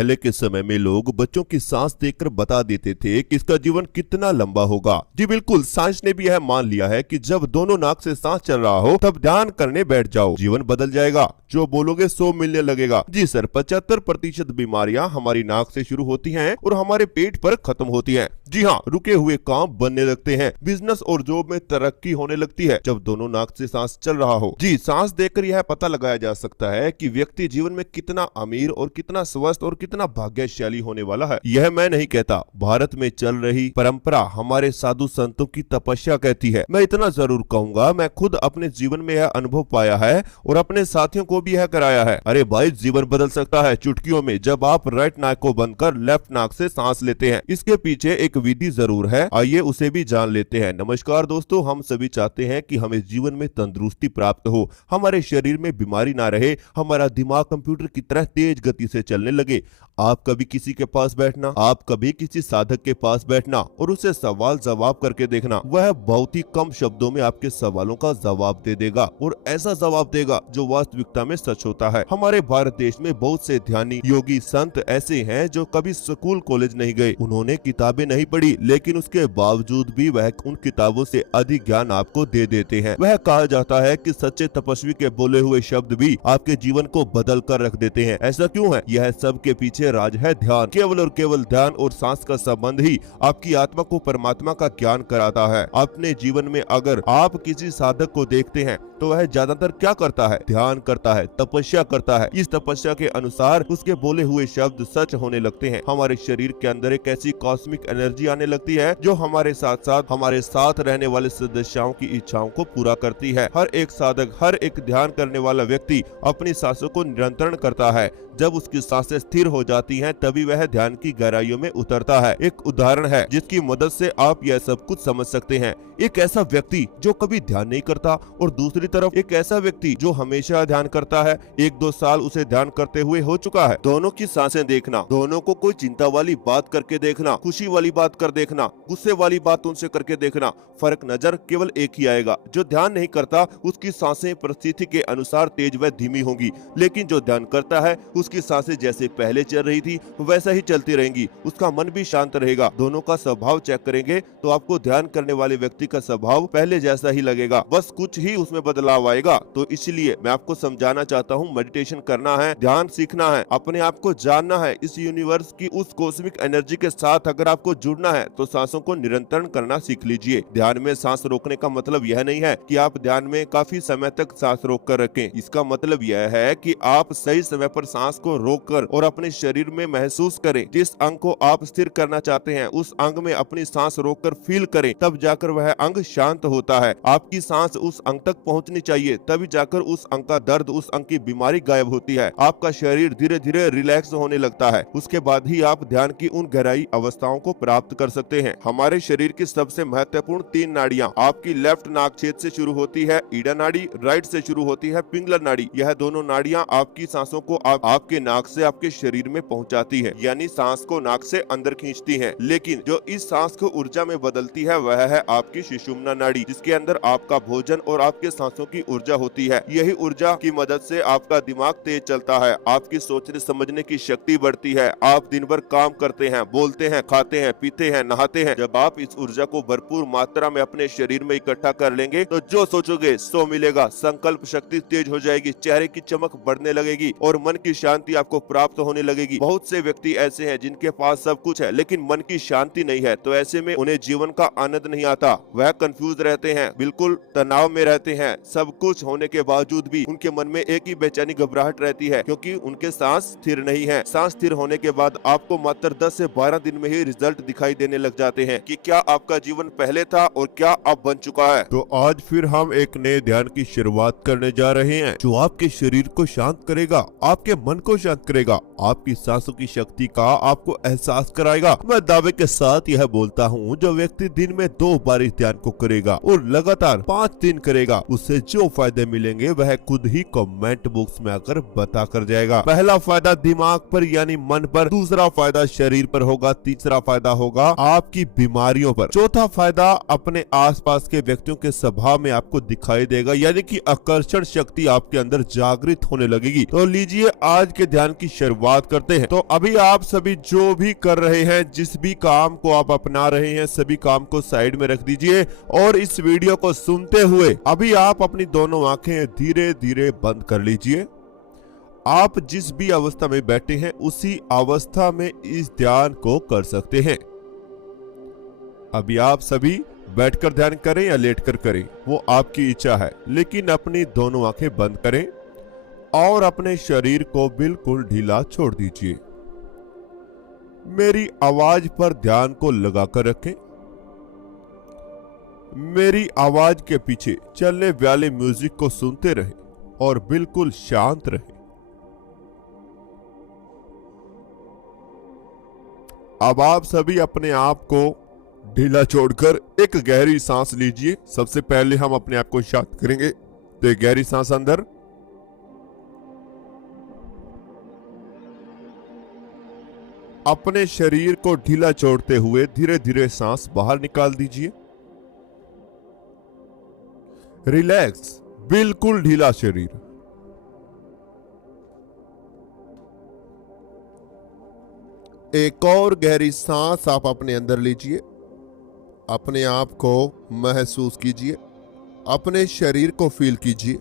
पहले के समय में लोग बच्चों की सांस देखकर बता देते थे कि इसका जीवन कितना लंबा होगा। जी बिल्कुल, साइंस ने भी यह मान लिया है कि जब दोनों नाक से सांस चल रहा हो तब ध्यान करने बैठ जाओ, जीवन बदल जाएगा। जो बोलोगे 100 मिलने लगेगा। जी सर, 75% बीमारियां हमारी नाक से शुरू होती हैं और हमारे पेट पर खत्म होती हैं। जी हाँ, रुके हुए काम बनने लगते हैं, बिजनेस और जॉब में तरक्की होने लगती है जब दोनों नाक से सांस चल रहा हो। जी, सांस देखकर यह पता लगाया जा सकता है कि व्यक्ति जीवन में कितना अमीर और कितना स्वस्थ और कितना भाग्यशाली होने वाला है। यह मैं नहीं कहता, भारत में चल रही परंपरा हमारे साधु संतों की तपस्या कहती है। मैं इतना जरूर कहूंगा, मैं खुद अपने जीवन में यह अनुभव पाया है और अपने साथियों को भी यह कराया है। अरे भाई, जीवन बदल सकता है चुटकियों में जब आप राइट नाक को बंद कर लेफ्ट नाक से सांस लेते हैं। इसके पीछे एक विधि जरूर है, आइए उसे भी जान लेते हैं। नमस्कार दोस्तों, हम सभी चाहते हैं कि हमें जीवन में तंदुरुस्ती प्राप्त हो, हमारे शरीर में बीमारी ना रहे, हमारा दिमाग कंप्यूटर की तरह तेज गति से चलने लगे। आप कभी किसी के पास बैठना, आप कभी किसी साधक के पास बैठना और उसे सवाल जवाब करके देखना, वह बहुत ही कम शब्दों में आपके सवालों का जवाब दे देगा और ऐसा जवाब देगा जो वास्तविकता में सच होता है। हमारे भारत देश में बहुत से ध्यानी, योगी, संत ऐसे हैं जो कभी स्कूल कॉलेज नहीं गए, उन्होंने किताबें नहीं पढ़ी, लेकिन उसके बावजूद भी वह उन किताबों से अधिक ज्ञान आपको दे देते हैं। वह कहा जाता है कि सच्चे तपस्वी के बोले हुए शब्द भी आपके जीवन को बदल कर रख देते हैं। ऐसा क्यों है? यह सब के पीछे राज है ध्यान। केवल और केवल ध्यान और सांस का संबंध ही आपकी आत्मा को परमात्मा का ज्ञान कराता है। अपने जीवन में अगर आप किसी साधक को देखते हैं तो वह ज्यादातर क्या करता है? ध्यान करता है, तपस्या करता है। इस तपस्या के अनुसार उसके बोले हुए शब्द सच होने लगते हैं। हमारे शरीर के अंदर एक ऐसी कॉस्मिक एनर्जी आने लगती है जो हमारे साथ रहने वाले सदस्यों की इच्छाओं को पूरा करती है। हर एक साधक, हर एक ध्यान करने वाला व्यक्ति अपनी सांसों को नियंत्रण करता है। जब उसकी सांसें स्थिर हो जाती हैं, तभी वह ध्यान की गहराइयों में उतरता है। एक उदाहरण है जिसकी मदद से आप यह सब कुछ समझ सकते हैं। एक ऐसा व्यक्ति जो कभी ध्यान नहीं करता और दूसरी तरफ एक ऐसा व्यक्ति जो हमेशा ध्यान करता है। 1-2 साल उसे ध्यान करते हुए हो चुका है। दोनों की सांसें देखना, दोनों को कोई चिंता वाली बात करके देखना, खुशी वाली बात कर देखना, गुस्से वाली बात उनसे करके देखना, फर्क नजर केवल एक ही आएगा। जो ध्यान नहीं करता उसकी सांसें परिस्थिति के अनुसार तेज व धीमी होंगी, लेकिन जो ध्यान करता है उसकी सांसें जैसे पहले चल रही थी वैसा ही चलती रहेंगी, उसका मन भी शांत रहेगा। दोनों का स्वभाव चेक करेंगे तो आपको ध्यान करने वाले व्यक्ति का स्वभाव पहले जैसा ही लगेगा, बस कुछ ही उसमें बदलाव आएगा। तो इसलिए मैं आपको समझाना चाहता हूँ, मेडिटेशन करना है, ध्यान सीखना है, अपने आप को जानना है। इस यूनिवर्स की उस कॉस्मिक एनर्जी के साथ अगर आपको जुड़ना है तो सांसों को निरंतर करना सीख लीजिए। ध्यान में सांस रोकने का मतलब यह नहीं है कि आप ध्यान में काफी समय तक सांस रोक कर रखें। इसका मतलब यह है कि आप सही समय पर सांस को रोककर और अपने शरीर में महसूस करें। जिस अंग को आप स्थिर करना चाहते हैं उस अंग में अपनी सांस रोककर फील करें, तब जाकर वह अंग शांत होता है। आपकी सांस उस अंग तक पहुंचनी चाहिए, तभी जाकर उस अंग का दर्द, उस अंग की बीमारी गायब होती है। आपका शरीर धीरे धीरे रिलैक्स होने लगता है। उसके बाद ही आप ध्यान की उन गहराई अवस्थाओं को प्राप्त कर सकते हैं। हमारे शरीर की सबसे महत्वपूर्ण 3 नाड़ियां आपकी लेफ्ट नाक छेद से शुरू होती है ईडा नाड़ी, राइट से शुरू होती है पिंगला नाड़ी। यह दोनों नाड़ियां आपकी सांसों को आपके नाक से आपके शरीर में पहुंचाती है, यानी सांस को नाक से अंदर खींचती है। लेकिन जो इस सांस को ऊर्जा में बदलती है वह है आपकी सुषुम्ना नाड़ी, जिसके अंदर आपका भोजन और आपके सांसों की ऊर्जा होती है। यही ऊर्जा की मदद से आपका दिमाग तेज चलता है, आपकी सोचने समझने की शक्ति बढ़ती है। आप दिन भर काम करते हैं, बोलते हैं, खाते हैं, पीते हैं, नहाते हैं। जब आप इस ऊर्जा को भरपूर मात्रा में अपने शरीर में इकट्ठा कर लेंगे तो जो सोचोगे सो मिलेगा। संकल्प शक्ति तेज हो जाएगी, चेहरे की चमक बढ़ने लगेगी और मन की शांति आपको प्राप्त होने लगेगी। बहुत से व्यक्ति ऐसे हैं जिनके पास सब कुछ है लेकिन मन की शांति नहीं है, तो ऐसे में उन्हें जीवन का आनंद नहीं आता। वह कंफ्यूज रहते हैं, बिल्कुल तनाव में रहते हैं। सब कुछ होने के बावजूद भी उनके मन में एक ही बेचैनी, घबराहट रहती है, क्योंकि उनके सांस स्थिर नहीं है। सांस स्थिर होने के बाद आपको मात्र 10 से 12 दिन में ही रिजल्ट दिखाई देने लग जाते हैं कि क्या आपका जीवन पहले था और क्या अब बन चुका है। तो आज फिर हम एक नए ध्यान की शुरुआत करने जा रहे हैं जो आपके शरीर को शांत करेगा, आपके मन को शांत करेगा, आपकी सांसों की शक्ति का आपको एहसास कराएगा। मैं दावे के साथ यह बोलता हूँ, जो व्यक्ति दिन में 2 बार इस ध्यान को करेगा और लगातार 5 दिन करेगा, उससे जो फायदे मिलेंगे वह खुद ही कमेंट बॉक्स में आकर बता कर जाएगा। पहला फायदा दिमाग पर यानी मन पर, दूसरा फायदा शरीर पर होगा, तीसरा फायदा होगा होगा आपकी बीमारियों पर। चौथा फायदा, अपने आसपास के व्यक्तियों के स्वभाव में आपको दिखाई देगा, यानी कि आकर्षण शक्ति आपके अंदर जागृत होने लगेगी। तो लीजिए आज के ध्यान की शुरुआत करते हैं। तो अभी आप सभी जो भी कर रहे हैं, जिस भी काम को आप अपना रहे हैं, सभी काम को साइड में रख दीजिए और इस वीडियो को सुनते हुए अभी आप अपनी दोनों आंखें धीरे धीरे बंद कर लीजिए। आप जिस भी अवस्था में बैठे हैं उसी अवस्था में इस ध्यान को कर सकते हैं। अभी आप सभी बैठकर ध्यान करें या लेटकर करें, वो आपकी इच्छा है, लेकिन अपनी दोनों आंखें बंद करें और अपने शरीर को बिल्कुल ढीला छोड़ दीजिए। मेरी आवाज पर ध्यान को लगाकर रखें। मेरी आवाज के पीछे चलने वाले म्यूजिक को सुनते रहें और बिल्कुल शांत रहें। अब आप सभी अपने आप को ढीला छोड़कर एक गहरी सांस लीजिए। सबसे पहले हम अपने आप को शांत करेंगे, तो एक गहरी सांस अंदर, अपने शरीर को ढीला छोड़ते हुए धीरे धीरे सांस बाहर निकाल दीजिए। रिलैक्स, बिल्कुल ढीला शरीर। एक और गहरी सांस आप अपने अंदर लीजिए। अपने आप को महसूस कीजिए, अपने शरीर को फील कीजिए।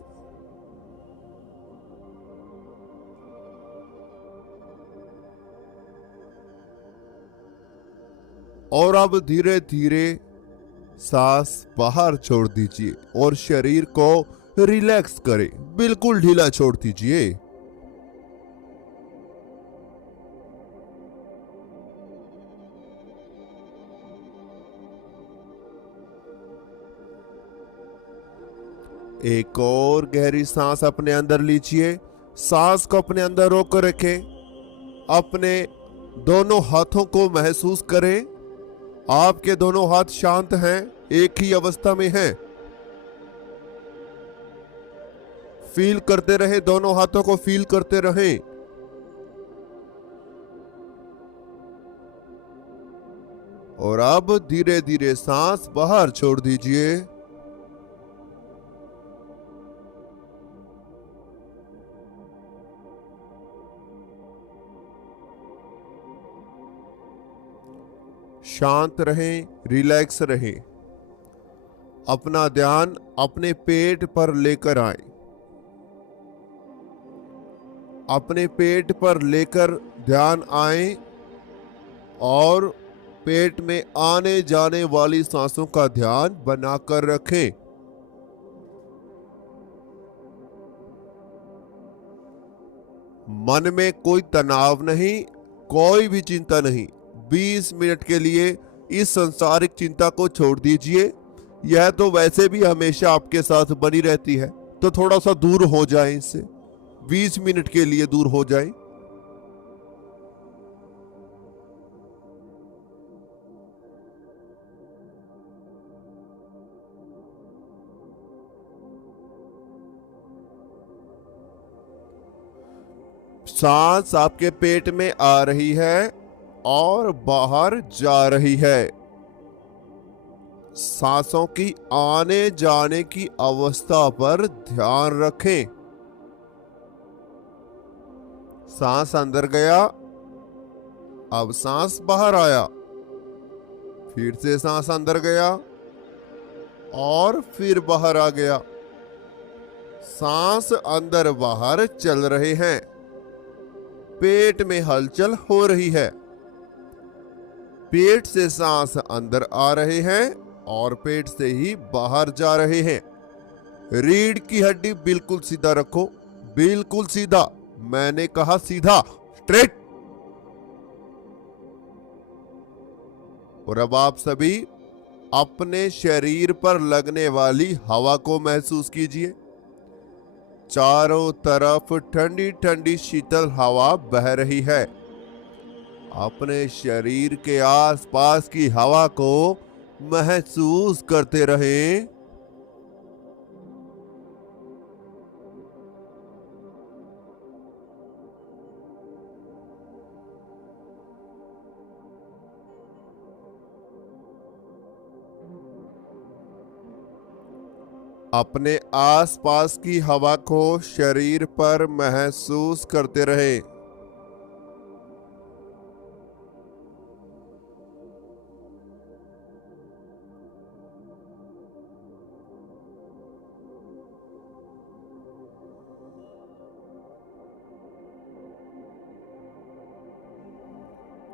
और अब धीरे धीरे सांस बाहर छोड़ दीजिए और शरीर को रिलैक्स करें, बिल्कुल ढीला छोड़ दीजिए। एक और गहरी सांस अपने अंदर लीजिए। सांस को अपने अंदर रोक कर रखें। अपने दोनों हाथों को महसूस करें। आपके दोनों हाथ शांत हैं, एक ही अवस्था में हैं। फील करते रहे, दोनों हाथों को फील करते रहें। और अब धीरे धीरे सांस बाहर छोड़ दीजिए। शांत रहें, रिलैक्स रहें। अपना ध्यान अपने पेट पर लेकर आए। अपने पेट पर लेकर ध्यान आए और पेट में आने जाने वाली सांसों का ध्यान बनाकर रखें। मन में कोई तनाव नहीं, कोई भी चिंता नहीं। 20 मिनट के लिए इस संसारिक चिंता को छोड़ दीजिए। यह तो वैसे भी हमेशा आपके साथ बनी रहती है, तो थोड़ा सा दूर हो जाएं इससे। 20 मिनट के लिए दूर हो जाएं। सांस आपके पेट में आ रही है और बाहर जा रही है। सांसों की आने जाने की अवस्था पर ध्यान रखें। सांस अंदर गया, अब सांस बाहर आया। फिर से सांस अंदर गया और फिर बाहर आ गया। सांस अंदर बाहर चल रहे हैं। पेट में हलचल हो रही है। पेट से सांस अंदर आ रहे हैं और पेट से ही बाहर जा रहे हैं। रीढ़ की हड्डी बिल्कुल सीधा रखो, बिल्कुल सीधा। मैंने कहा सीधा, स्ट्रेट। और अब आप सभी अपने शरीर पर लगने वाली हवा को महसूस कीजिए। चारों तरफ ठंडी ठंडी शीतल हवा बह रही है। अपने शरीर के आसपास की हवा को महसूस करते रहें। अपने आसपास की हवा को शरीर पर महसूस करते रहें।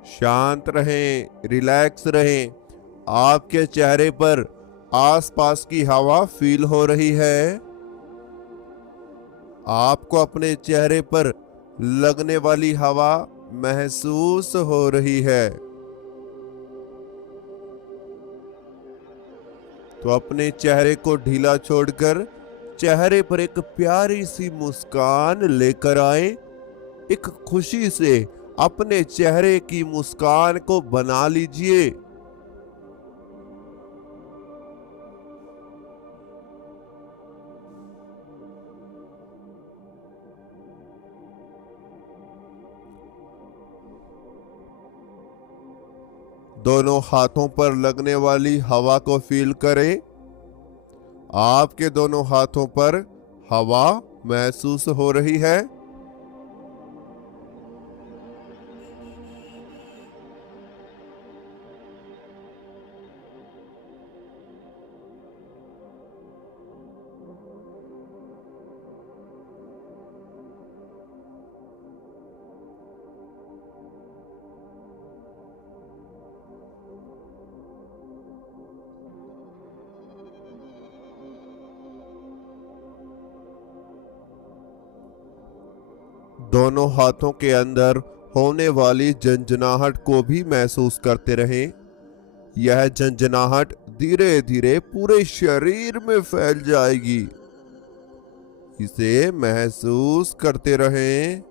शांत रहें, रिलैक्स रहें। आपके चेहरे पर आसपास की हवा फील हो रही है। आपको अपने चेहरे पर लगने वाली हवा महसूस हो रही है। तो अपने चेहरे को ढीला छोड़कर चेहरे पर एक प्यारी सी मुस्कान लेकर आए। एक खुशी से अपने चेहरे की मुस्कान को बना लीजिए। दोनों हाथों पर लगने वाली हवा को फील करें। आपके दोनों हाथों पर हवा महसूस हो रही है। दोनों हाथों के अंदर होने वाली झंझनाहट को भी महसूस करते रहें। यह झंझनाहट धीरे धीरे पूरे शरीर में फैल जाएगी। इसे महसूस करते रहें।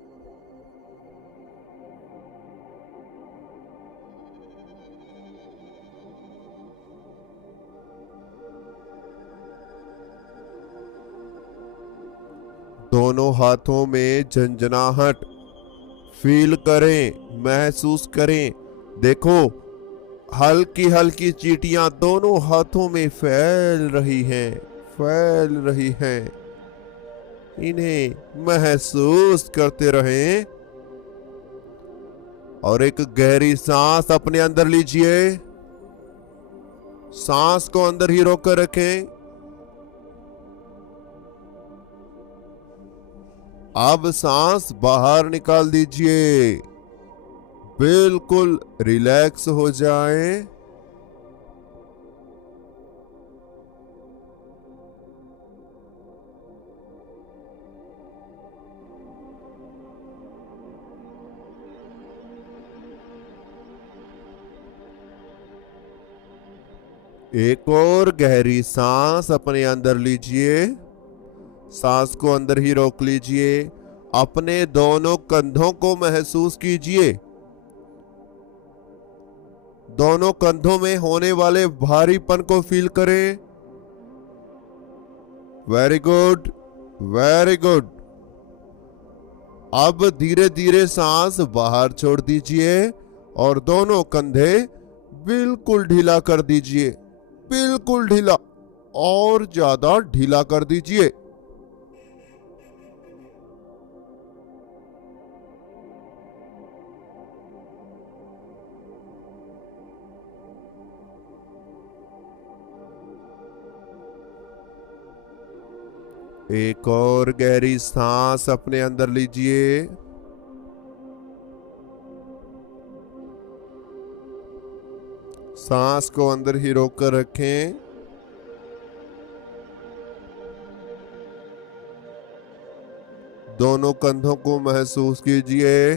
दोनों हाथों में झंझनाहट फील करें, महसूस करें। देखो, हल्की हल्की चींटियां दोनों हाथों में फैल रही हैं, फैल रही हैं। इन्हें महसूस करते रहें और एक गहरी सांस अपने अंदर लीजिए। सांस को अंदर ही रोक कर रखें। अब सांस बाहर निकाल दीजिए। बिल्कुल रिलैक्स हो जाएं। एक और गहरी सांस अपने अंदर लीजिए। सांस को अंदर ही रोक लीजिए। अपने दोनों कंधों को महसूस कीजिए। दोनों कंधों में होने वाले भारीपन को फील करें। Very good, very good. अब धीरे धीरे सांस बाहर छोड़ दीजिए और दोनों कंधे बिल्कुल ढीला कर दीजिए। बिल्कुल ढीला, और ज्यादा ढीला कर दीजिए। एक और गहरी सांस अपने अंदर लीजिए। सांस को अंदर ही रोक कर रखें। दोनों कंधों को महसूस कीजिए।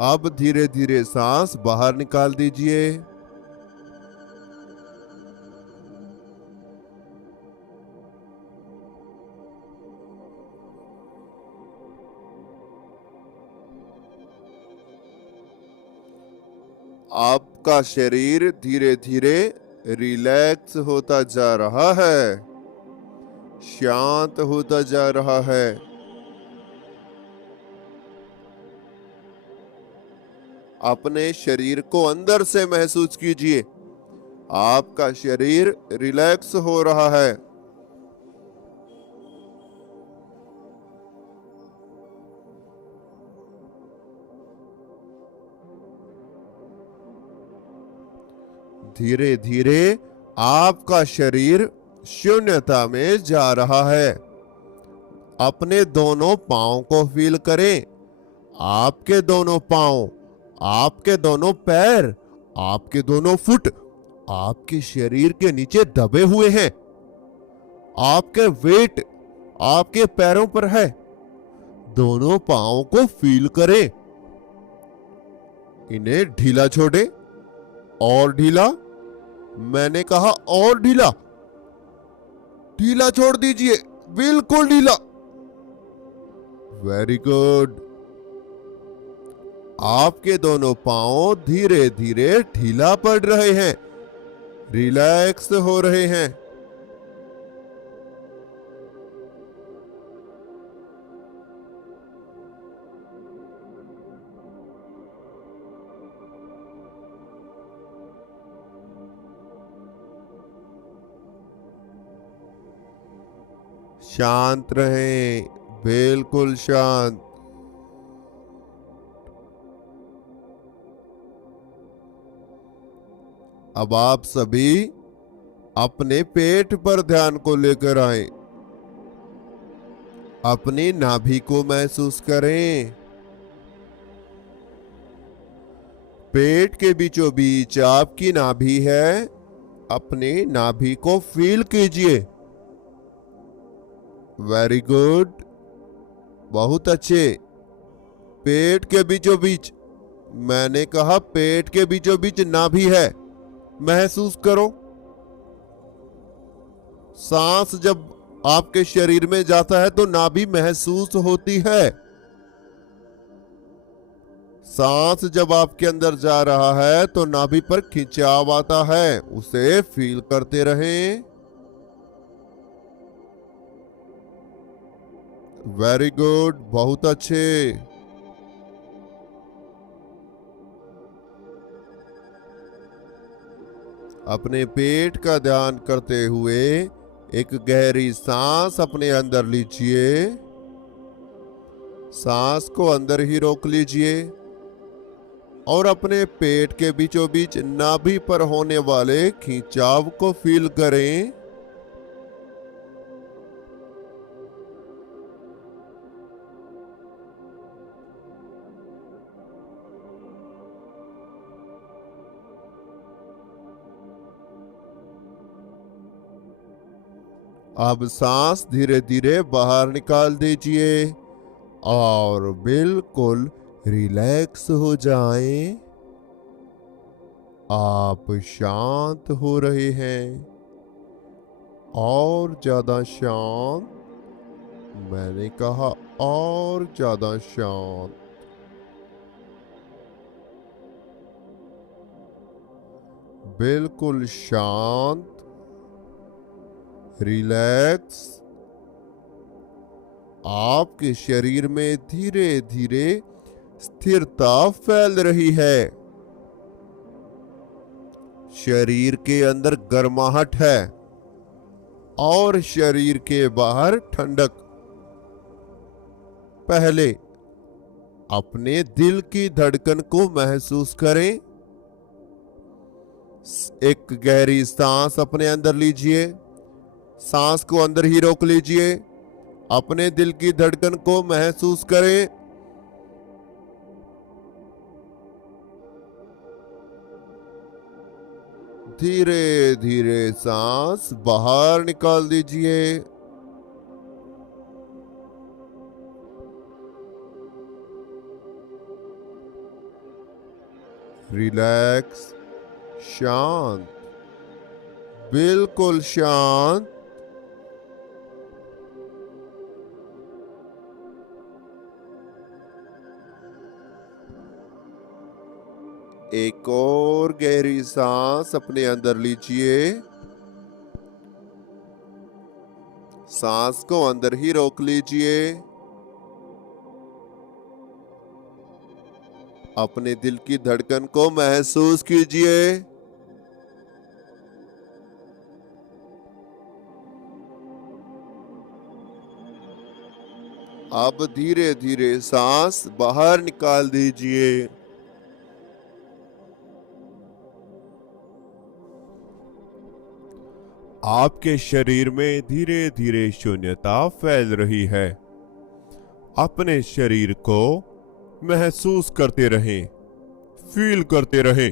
अब धीरे धीरे सांस बाहर निकाल दीजिए। आपका शरीर धीरे धीरे रिलैक्स होता जा रहा है, शांत होता जा रहा है। अपने शरीर को अंदर से महसूस कीजिए। आपका शरीर रिलैक्स हो रहा है। धीरे धीरे आपका शरीर शून्यता में जा रहा है। अपने दोनों पांव को फील करें। आपके दोनों पांव, आपके दोनों पैर, आपके दोनों फुट आपके शरीर के नीचे दबे हुए हैं। आपके वेट आपके पैरों पर है। दोनों पांवों को फील करें। इन्हें ढीला छोड़ें। और ढीला। मैंने कहा और ढीला। ढीला छोड़ दीजिए, बिल्कुल ढीला। Very good. आपके दोनों पांव धीरे धीरे ढीला पड़ रहे हैं, रिलैक्स हो रहे हैं। शांत रहें, बिल्कुल शांत। अब आप सभी अपने पेट पर ध्यान को लेकर आए। अपनी नाभि को महसूस करें। पेट के बीचों बीच आपकी नाभि है। अपनी नाभि को फील कीजिए। वेरी गुड, बहुत अच्छे। पेट के बीचों बीच, मैंने कहा पेट के बीचों बीच नाभि है, महसूस करो। सांस जब आपके शरीर में जाता है तो नाभि महसूस होती है। सांस जब आपके अंदर जा रहा है तो नाभि पर खिंचाव आता है, उसे फील करते रहें। वेरी गुड, बहुत अच्छे। अपने पेट का ध्यान करते हुए एक गहरी सांस अपने अंदर लीजिए। सांस को अंदर ही रोक लीजिए और अपने पेट के बीचों बीच नाभि पर होने वाले खिंचाव को फील करें। अब सांस धीरे धीरे बाहर निकाल दीजिए और बिल्कुल रिलैक्स हो जाएं। आप शांत हो रहे हैं, और ज्यादा शांत। मैंने कहा और ज्यादा शांत। बिल्कुल शांत, रिलैक्स। आपके शरीर में धीरे धीरे स्थिरता फैल रही है। शरीर के अंदर गर्माहट है और शरीर के बाहर ठंडक। पहले अपने दिल की धड़कन को महसूस करें। एक गहरी सांस अपने अंदर लीजिए। सांस को अंदर ही रोक लीजिए। अपने दिल की धड़कन को महसूस करें। धीरे धीरे सांस बाहर निकाल दीजिए। रिलैक्स, शांत, बिल्कुल शांत। एक और गहरी सांस अपने अंदर लीजिए। सांस को अंदर ही रोक लीजिए। अपने दिल की धड़कन को महसूस कीजिए। अब धीरे धीरे सांस बाहर निकाल दीजिए। आपके शरीर में धीरे धीरे शून्यता फैल रही है। अपने शरीर को महसूस करते रहें, फील करते रहें।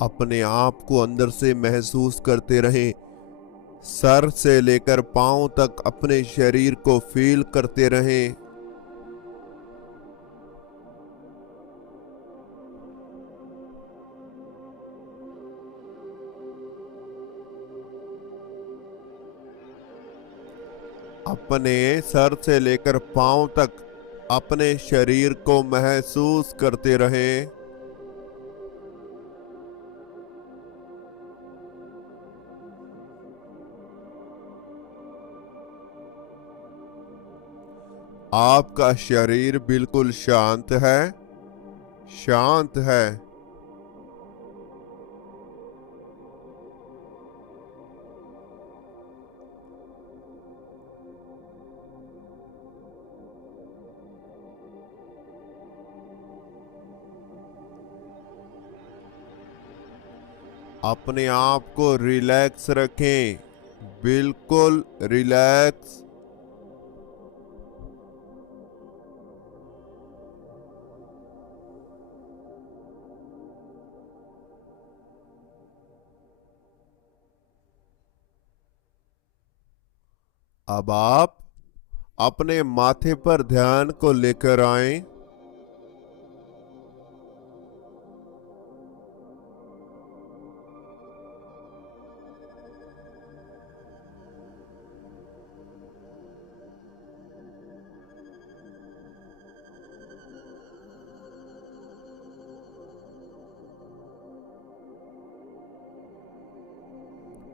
अपने आप को अंदर से महसूस करते रहें। सर से लेकर पांव तक अपने शरीर को फील करते रहें। अपने सर से लेकर पांव तक अपने शरीर को महसूस करते रहें। आपका शरीर बिल्कुल शांत है, शांत है। अपने आप को रिलैक्स रखें, बिल्कुल रिलैक्स। अब आप अपने माथे पर ध्यान को लेकर आएं।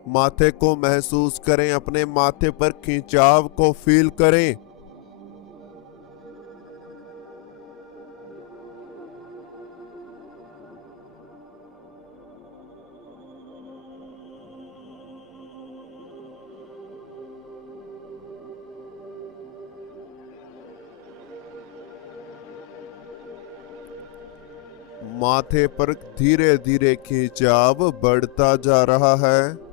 माथे को महसूस करें, अपने माथे पर खिंचाव को फील करें। माथे पर धीरे धीरे खिंचाव बढ़ता जा रहा है।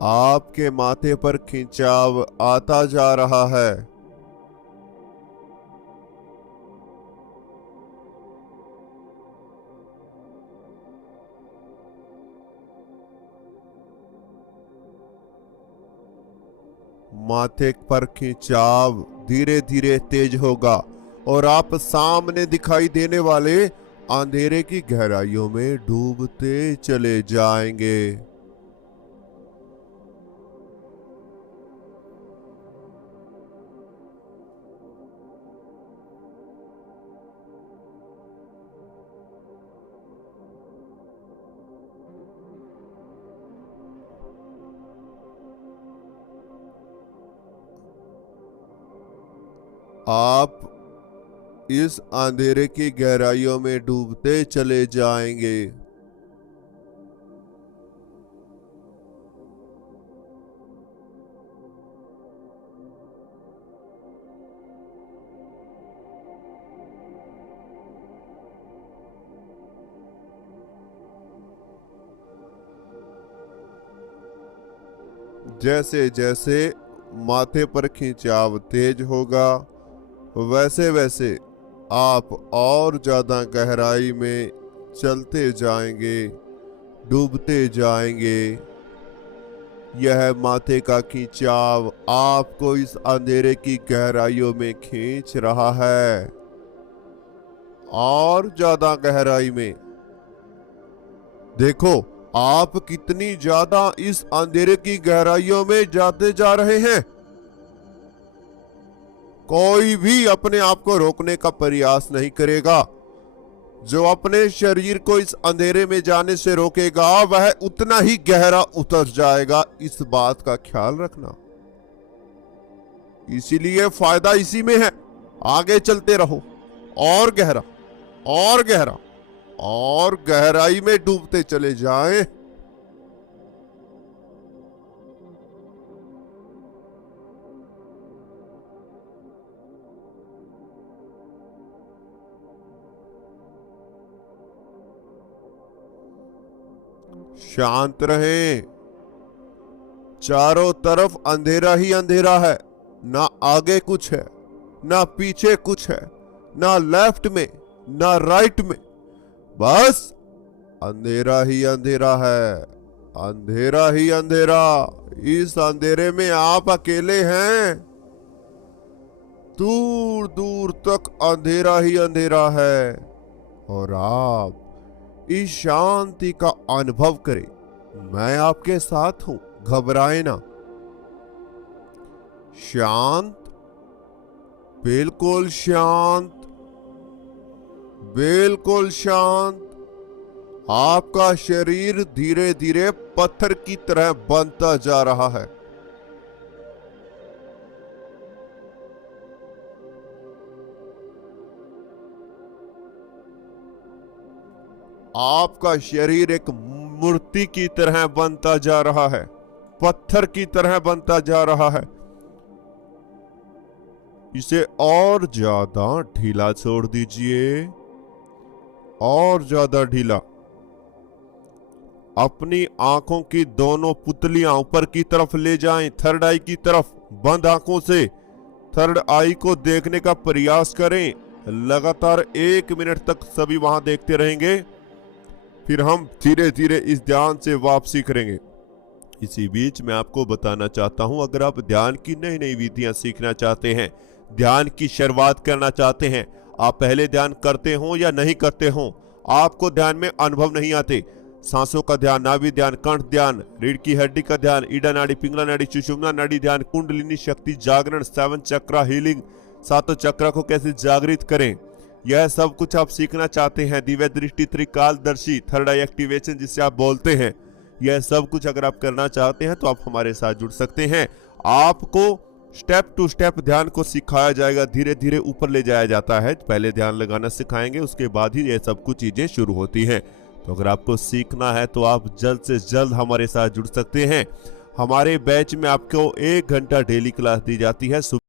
आपके माथे पर खिंचाव आता जा रहा है। माथे पर खिंचाव धीरे धीरे तेज होगा और आप सामने दिखाई देने वाले अंधेरे की गहराइयों में डूबते चले जाएंगे। आप इस अंधेरे की गहराइयों में डूबते चले जाएंगे। जैसे जैसे माथे पर खिंचाव तेज होगा, वैसे वैसे आप और ज्यादा गहराई में चलते जाएंगे, डूबते जाएंगे। यह माथे का खिंचाव आपको इस अंधेरे की गहराइयों में खींच रहा है। और ज्यादा गहराई में। देखो आप कितनी ज्यादा इस अंधेरे की गहराइयों में जाते जा रहे हैं। कोई भी अपने आप को रोकने का प्रयास नहीं करेगा। जो अपने शरीर को इस अंधेरे में जाने से रोकेगा वह उतना ही गहरा उतर जाएगा, इस बात का ख्याल रखना। इसीलिए फायदा इसी में है। आगे चलते रहो और गहरा और गहरा और गहराई में डूबते चले जाएं। शांत रहें। चारों तरफ अंधेरा ही अंधेरा है, ना आगे कुछ है ना पीछे कुछ है, ना लेफ्ट में ना राइट में, बस अंधेरा ही अंधेरा है, अंधेरा ही अंधेरा। इस अंधेरे में आप अकेले हैं। दूर दूर तक अंधेरा ही अंधेरा है और आप इस शांति का अनुभव करें। मैं आपके साथ हूं, घबराए ना। शांत, बिल्कुल शांत, बिल्कुल शांत। आपका शरीर धीरे धीरे पत्थर की तरह बनता जा रहा है। आपका शरीर एक मूर्ति की तरह बनता जा रहा है, पत्थर की तरह बनता जा रहा है। इसे और ज्यादा ढीला छोड़ दीजिए, और ज्यादा ढीला। अपनी आंखों की दोनों पुतलियां ऊपर की तरफ ले जाएं, थर्ड आई की तरफ। बंद आंखों से थर्ड आई को देखने का प्रयास करें। लगातार 1 मिनट तक सभी वहां देखते रहेंगे, फिर हम धीरे धीरे इस ध्यान से वापसी करेंगे। इसी बीच मैं आपको बताना चाहता हूं, अगर आप ध्यान की नई नई विधियां सीखना चाहते हैं, ध्यान की शुरुआत करना चाहते हैं, आप पहले ध्यान करते हो या नहीं करते हो, आपको ध्यान में अनुभव नहीं आते, सांसों का ध्यान, नाभि ध्यान, कंठ ध्यान, रीढ़ की हड्डी का ध्यान, ईड़ा नाड़ी, पिंगला नाड़ी, सुषुम्ना नाड़ी ध्यान, कुंडलिनी शक्ति जागरण, 7 चक्रा हीलिंग, 7 चक्रा को कैसे जागृत करें, यह सब कुछ आप सीखना चाहते हैं। दिव्य दृष्टि, त्रिकालदर्शी, थर्ड आई एक्टिवेशन जिसे आप बोलते हैं, यह सब कुछ अगर आप करना चाहते हैं तो आप हमारे साथ जुड़ सकते हैं। आपको स्टेप टू स्टेप ध्यान को सिखाया जाएगा, धीरे धीरे ऊपर ले जाया जाता है। पहले ध्यान लगाना सिखाएंगे, उसके बाद ही ये सब कुछ चीजें शुरू होती हैं। तो अगर आपको सीखना है तो आप जल्द से जल्द हमारे साथ जुड़ सकते हैं। हमारे बैच में आपको 1 घंटा डेली क्लास दी जाती है।